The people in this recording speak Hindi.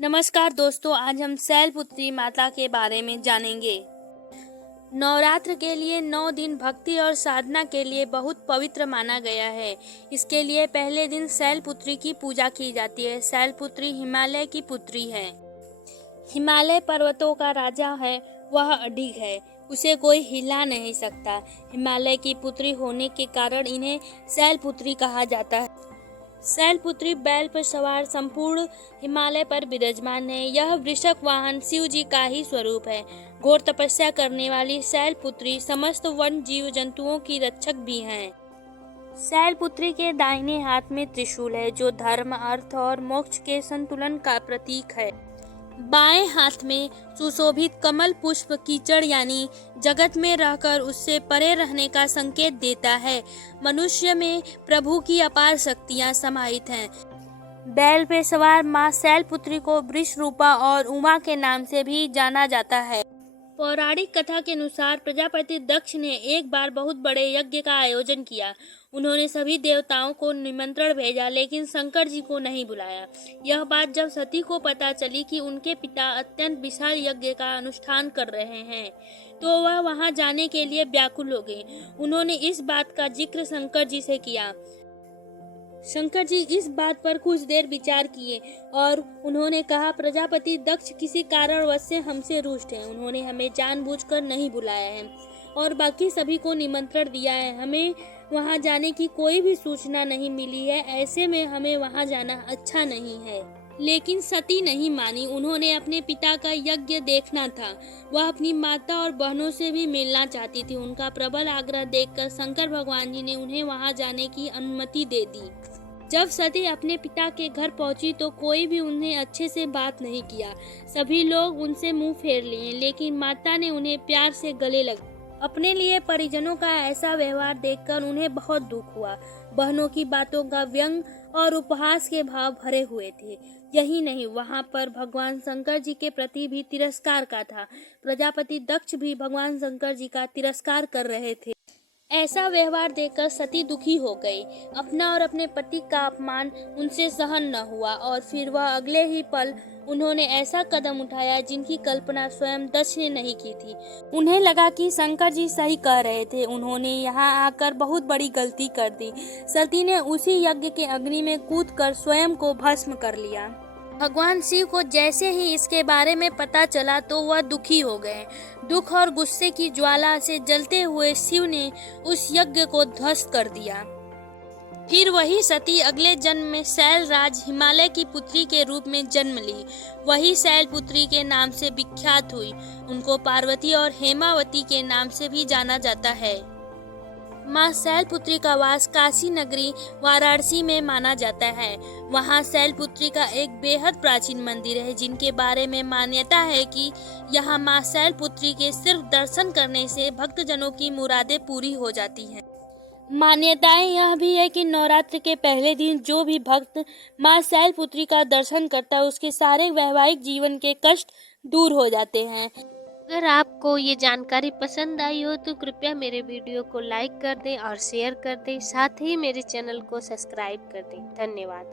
नमस्कार दोस्तों, आज हम शैलपुत्री माता के बारे में जानेंगे। नवरात्र के लिए 9 दिन भक्ति और साधना के लिए बहुत पवित्र माना गया है। इसके लिए पहले दिन शैलपुत्री की पूजा की जाती है। शैलपुत्री हिमालय की पुत्री है। हिमालय पर्वतों का राजा है, वह अडिग है, उसे कोई हिला नहीं सकता। हिमालय की पुत्री होने के कारण इन्हें शैलपुत्री कहा जाता है। शैलपुत्री बैल पर सवार संपूर्ण हिमालय पर विराजमान है। यह वृषभ वाहन शिव जी का ही स्वरूप है। घोर तपस्या करने वाली शैलपुत्री समस्त वन जीव जंतुओं की रक्षक भी हैं। शैलपुत्री के दाहिने हाथ में त्रिशूल है, जो धर्म, अर्थ और मोक्ष के संतुलन का प्रतीक है। बाएं हाथ में सुशोभित कमल पुष्प कीचड़ यानी जगत में रहकर उससे परे रहने का संकेत देता है। मनुष्य में प्रभु की अपार शक्तियां समाहित हैं। बैल पे सवार मां शैलपुत्री को वृषरूपा और उमा के नाम से भी जाना जाता है। पौराणिक कथा के अनुसार प्रजापति दक्ष ने एक बार बहुत बड़े यज्ञ का आयोजन किया। उन्होंने सभी देवताओं को निमंत्रण भेजा, लेकिन शंकर जी को नहीं बुलाया। यह बात जब सती को पता चली कि उनके पिता अत्यंत विशाल यज्ञ का अनुष्ठान कर रहे हैं, तो वह वहां जाने के लिए व्याकुल हो गई। उन्होंने इस बात का जिक्र शंकर जी से किया। शंकर जी इस बात पर कुछ देर विचार किए और उन्होंने कहा, प्रजापति दक्ष किसी कारणवश से हमसे रुष्ट हैं। उन्होंने हमें जानबूझकर नहीं बुलाया है और बाकी सभी को निमंत्रण दिया है। हमें वहां जाने की कोई भी सूचना नहीं मिली है। ऐसे में हमें वहां जाना अच्छा नहीं है। लेकिन सती नहीं मानी। उन्होंने अपने पिता का यज्ञ देखना था। वह अपनी माता और बहनों से भी मिलना चाहती थी। उनका प्रबल आग्रह देखकर शंकर भगवान जी ने उन्हें वहां जाने की अनुमति दे दी। जब सती अपने पिता के घर पहुंची तो कोई भी उन्हें अच्छे से बात नहीं किया। सभी लोग उनसे मुंह फेर लिए, लेकिन माता ने उन्हें प्यार से गले लगा। अपने लिए परिजनों का ऐसा व्यवहार देखकर उन्हें बहुत दुख हुआ। बहनों की बातों का व्यंग और उपहास के भाव भरे हुए थे। यही नहीं, वहां पर भगवान शंकर जी के प्रति भी तिरस्कार का था। प्रजापति दक्ष भी भगवान शंकर जी का तिरस्कार कर रहे थे। ऐसा व्यवहार देखकर सती दुखी हो गई। अपना और अपने पति का अपमान उनसे सहन न हुआ और फिर वह अगले ही पल उन्होंने ऐसा कदम उठाया जिनकी कल्पना स्वयं दक्ष ने नहीं की थी। उन्हें लगा कि शंकर जी सही कह रहे थे। उन्होंने यहाँ आकर बहुत बड़ी गलती कर दी। सती ने उसी यज्ञ के अग्नि में कूदकर स्वयं को भस्म कर लिया। भगवान शिव को जैसे ही इसके बारे में पता चला तो वह दुखी हो गए। दुख और गुस्से की ज्वाला से जलते हुए शिव ने उस यज्ञ को ध्वस्त कर दिया। फिर वही सती अगले जन्म में शैलराज हिमालय की पुत्री के रूप में जन्म ली। वही शैलपुत्री के नाम से विख्यात हुई। उनको पार्वती और हेमावती के नाम से भी जाना जाता है। मां शैलपुत्री का वास काशी नगरी वाराणसी में माना जाता है। वहां शैलपुत्री का एक बेहद प्राचीन मंदिर है, जिनके बारे में मान्यता है कि यहां मां शैलपुत्री के सिर्फ दर्शन करने से भक्तजनों की मुरादें पूरी हो जाती हैं। मान्यताएं यह भी है कि नवरात्र के पहले दिन जो भी भक्त मां शैलपुत्री का दर्शन करता है, उसके सारे वैवाहिक जीवन के कष्ट दूर हो जाते हैं। अगर आपको ये जानकारी पसंद आई हो तो कृपया मेरे वीडियो को लाइक कर दें और शेयर कर दें। साथ ही मेरे चैनल को सब्सक्राइब कर दें। धन्यवाद।